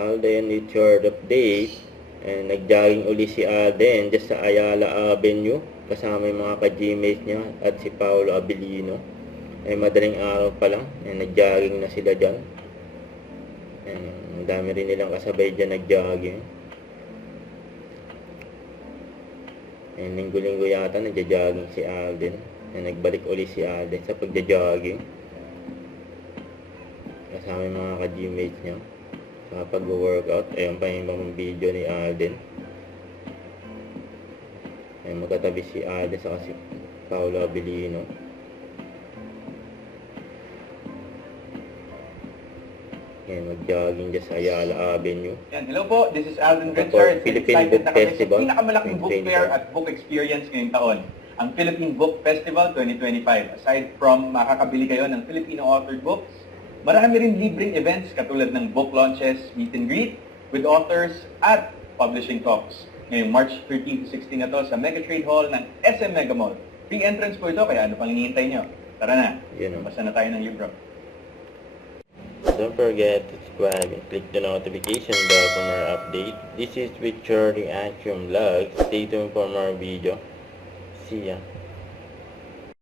Alden with your update. And nag-jogging uli si Alden just sa Ayala Avenue kasama yung mga ka-gmates niya at si Paolo Abilino. Madaling araw pa lang, nag-jogging na sila dyan. Ang dami rin nilang kasabay dyan nag-jogging. Linggo-linggo yata nagja-jogging si Alden. Nagbalik uli si Alden sa pagja-jogging kasama yung mga ka-gmates niya sa pag-workout. Ayun pa yung ibang video ni Alden. Magkatabi si Alden sa si Paolo Abilino. Mag-jogging dyan sa Ayala Avenue. Hello po, this is Alden Richard. Philippine Book Festival. Pinakamalaking book fair at book experience ngayong taon. Ang Philippine Book Festival 2025. Aside from makakabili kayo ng Filipino authored books, marami rin libreng events katulad ng book launches, meet and greet with authors at publishing talks. Ngayong March 13 to 16 na to sa Mega Trade Hall ng SM Mega Mall. Free entrance po ito, kaya ano pang hinihintay nyo? Tara na, basta na tayo ng libro. Don't forget to subscribe and click the notification bell for more update. This is Richard Reaction Vlog. Stay tuned for more video. See ya.